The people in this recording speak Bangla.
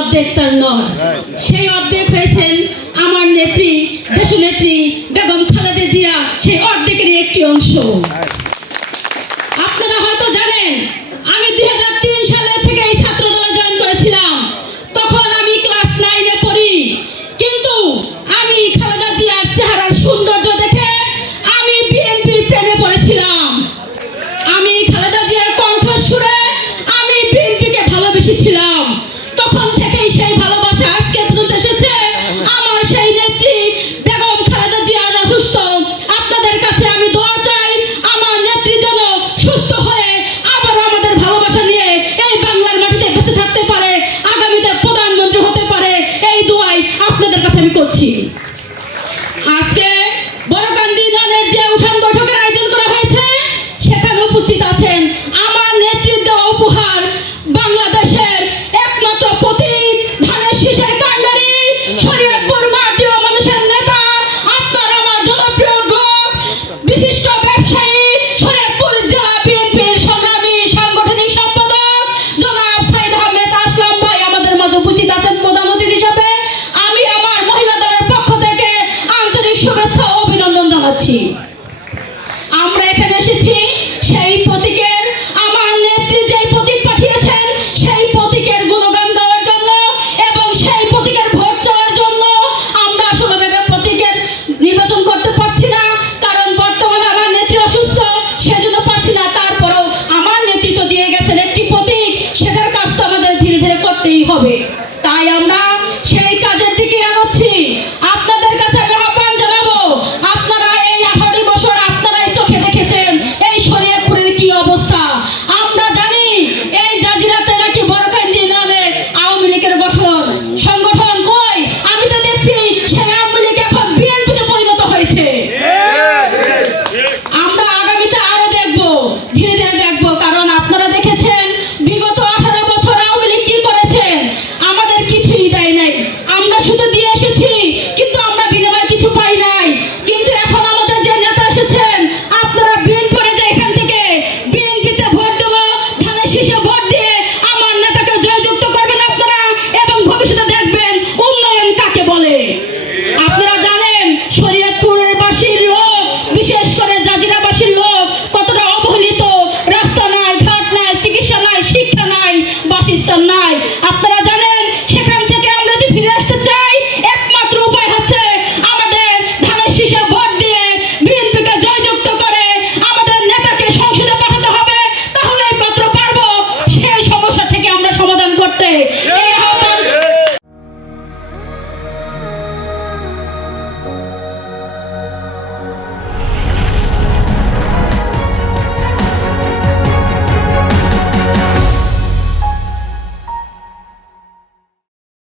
অর্ধেক তার নয় সেই অর্ধেক হয়েছেন আমার নেত্রী দেশনেত্রী বেগম খালেদা জিয়া সেই অর্ধেকের একটি অংশ। আপনারা হয়তো জানেন